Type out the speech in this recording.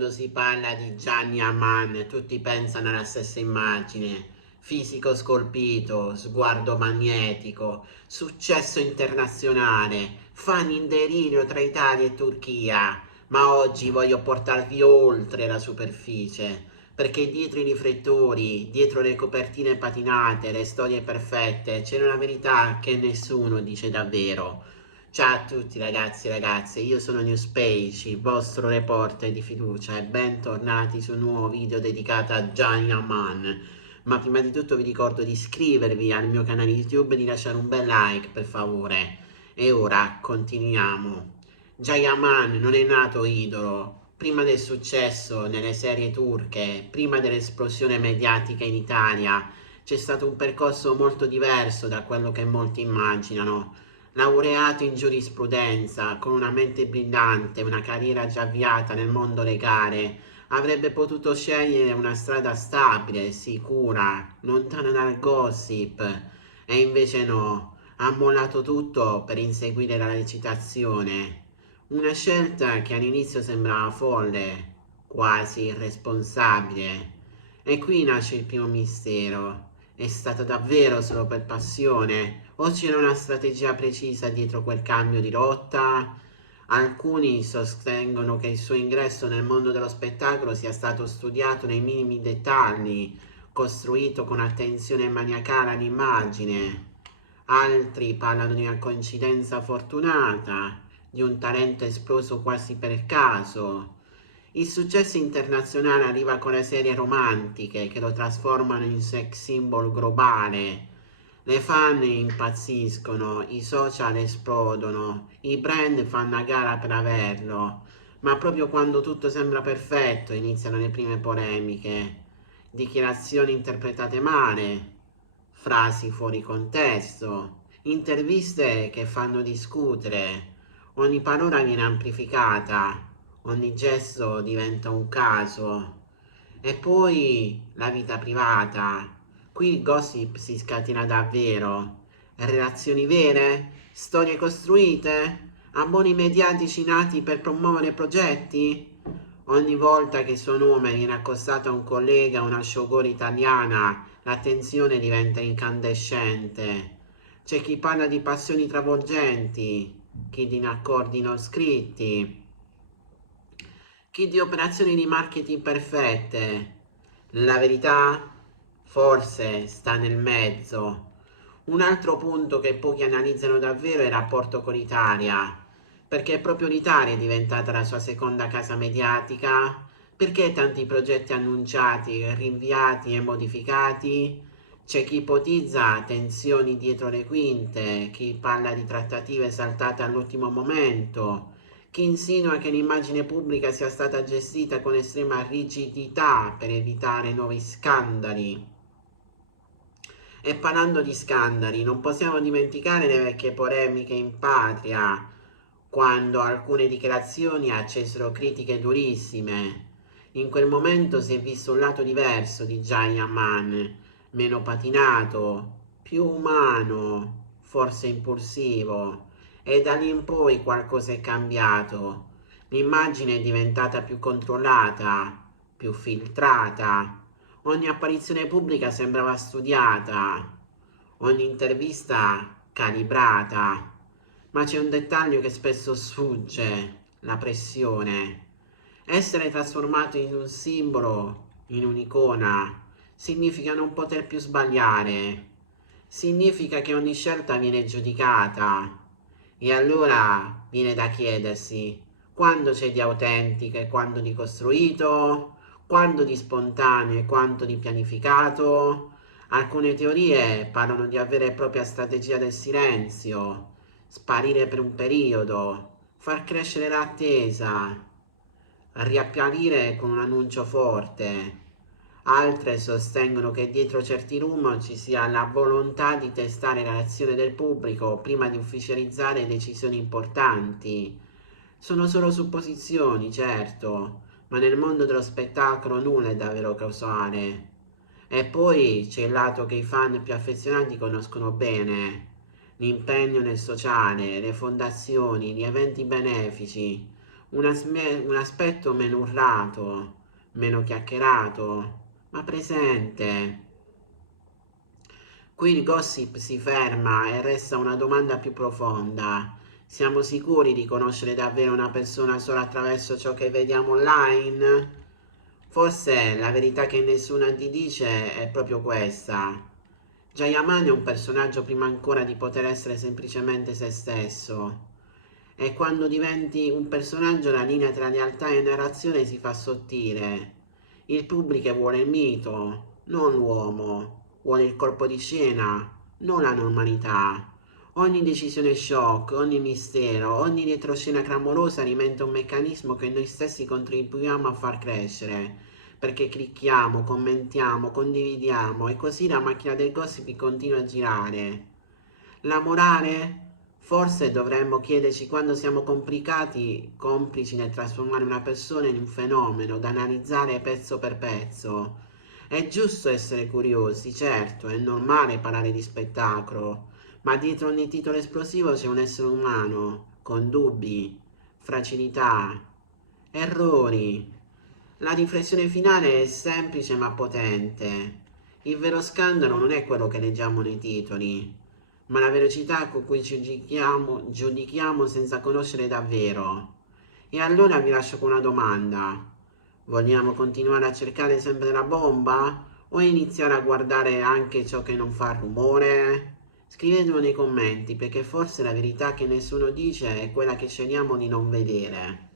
Quando si parla di Gianni Aman, tutti pensano alla stessa immagine: fisico scolpito, sguardo magnetico, successo internazionale, fan in delirio tra Italia e Turchia. Ma oggi voglio portarvi oltre la superficie, perché dietro i riflettori, dietro le copertine patinate, le storie perfette, c'è una verità che nessuno dice davvero. Ciao a tutti ragazzi e ragazze, io sono Newspage, il vostro reporter di fiducia e bentornati su un nuovo video dedicato a Gianni Aman. Ma prima di tutto vi ricordo di iscrivervi al mio canale YouTube e di lasciare un bel like per favore. E ora continuiamo. Gianni Aman non è nato idolo. Prima del successo nelle serie turche, prima dell'esplosione mediatica in Italia, c'è stato un percorso molto diverso da quello che molti immaginano. Laureato in giurisprudenza, con una mente brillante, una carriera già avviata nel mondo legale, avrebbe potuto scegliere una strada stabile, sicura, lontana dal gossip, e invece no, ha mollato tutto per inseguire la recitazione. Una scelta che all'inizio sembrava folle, quasi irresponsabile. E qui nasce il primo mistero. È stato davvero solo per passione? O c'era una strategia precisa dietro quel cambio di rotta? Alcuni sostengono che il suo ingresso nel mondo dello spettacolo sia stato studiato nei minimi dettagli, costruito con attenzione maniacale all'immagine. Altri parlano di una coincidenza fortunata, di un talento esploso quasi per caso. Il successo internazionale arriva con le serie romantiche che lo trasformano in sex symbol globale. Le fan impazziscono, i social esplodono, i brand fanno a gara per averlo, ma proprio quando tutto sembra perfetto iniziano le prime polemiche, dichiarazioni interpretate male, frasi fuori contesto, interviste che fanno discutere, ogni parola viene amplificata, ogni gesto diventa un caso. E poi la vita privata. Qui il gossip si scatena davvero. Relazioni vere? Storie costruite? Abboni mediatici nati per promuovere progetti? Ogni volta che il suo nome viene accostato a un collega o una showgirl italiana, l'attenzione diventa incandescente. C'è chi parla di passioni travolgenti, chi di accordi non scritti, chi di operazioni di marketing perfette. La verità forse sta nel mezzo. Un altro punto che pochi analizzano davvero è il rapporto con l'Italia, perché proprio l'Italia è diventata la sua seconda casa mediatica, perché tanti progetti annunciati, rinviati e modificati. C'è chi ipotizza tensioni dietro le quinte, chi parla di trattative saltate all'ultimo momento, chi insinua che l'immagine pubblica sia stata gestita con estrema rigidità per evitare nuovi scandali. E parlando di scandali, non possiamo dimenticare le vecchie polemiche in patria, quando alcune dichiarazioni accesero critiche durissime. In quel momento si è visto un lato diverso di Giant Man, meno patinato, più umano, forse impulsivo, e da lì in poi qualcosa è cambiato. L'immagine è diventata più controllata, più filtrata. Ogni apparizione pubblica sembrava studiata, ogni intervista calibrata, ma c'è un dettaglio che spesso sfugge: la pressione. Essere trasformato in un simbolo, in un'icona, significa non poter più sbagliare, significa che ogni scelta viene giudicata. E allora viene da chiedersi: quando c'è di autentico e quando di costruito? Quando di spontaneo e quanto di pianificato? Alcune teorie parlano di avere e propria strategia del silenzio, sparire per un periodo, far crescere l'attesa, riapparire con un annuncio forte. Altre sostengono che dietro certi rumor ci sia la volontà di testare la reazione del pubblico prima di ufficializzare decisioni importanti. Sono solo supposizioni, certo, ma nel mondo dello spettacolo nulla è davvero casuale. E poi c'è il lato che i fan più affezionati conoscono bene: l'impegno nel sociale, le fondazioni, gli eventi benefici. un aspetto meno urlato, meno chiacchierato, ma presente. Qui il gossip si ferma e resta una domanda più profonda. Siamo sicuri di conoscere davvero una persona solo attraverso ciò che vediamo online? Forse la verità che nessuno ti dice è proprio questa. Jayaman è un personaggio prima ancora di poter essere semplicemente se stesso. E quando diventi un personaggio la linea tra realtà e narrazione si fa sottile. Il pubblico vuole il mito, non l'uomo, vuole il colpo di scena, non la normalità. Ogni decisione shock, ogni mistero, ogni retroscena clamorosa alimenta un meccanismo che noi stessi contribuiamo a far crescere, perché clicchiamo, commentiamo, condividiamo e così la macchina del gossip continua a girare. La morale? Forse dovremmo chiederci quando siamo complicati, complici nel trasformare una persona in un fenomeno da analizzare pezzo per pezzo. È giusto essere curiosi, certo, è normale parlare di spettacolo, ma dietro ogni titolo esplosivo c'è un essere umano, con dubbi, fragilità, errori. La riflessione finale è semplice ma potente. Il vero scandalo non è quello che leggiamo nei titoli, ma la velocità con cui giudichiamo senza conoscere davvero. E allora vi lascio con una domanda. Vogliamo continuare a cercare sempre la bomba? O iniziare a guardare anche ciò che non fa rumore? Scrivetelo nei commenti perché forse la verità che nessuno dice è quella che scegliamo di non vedere.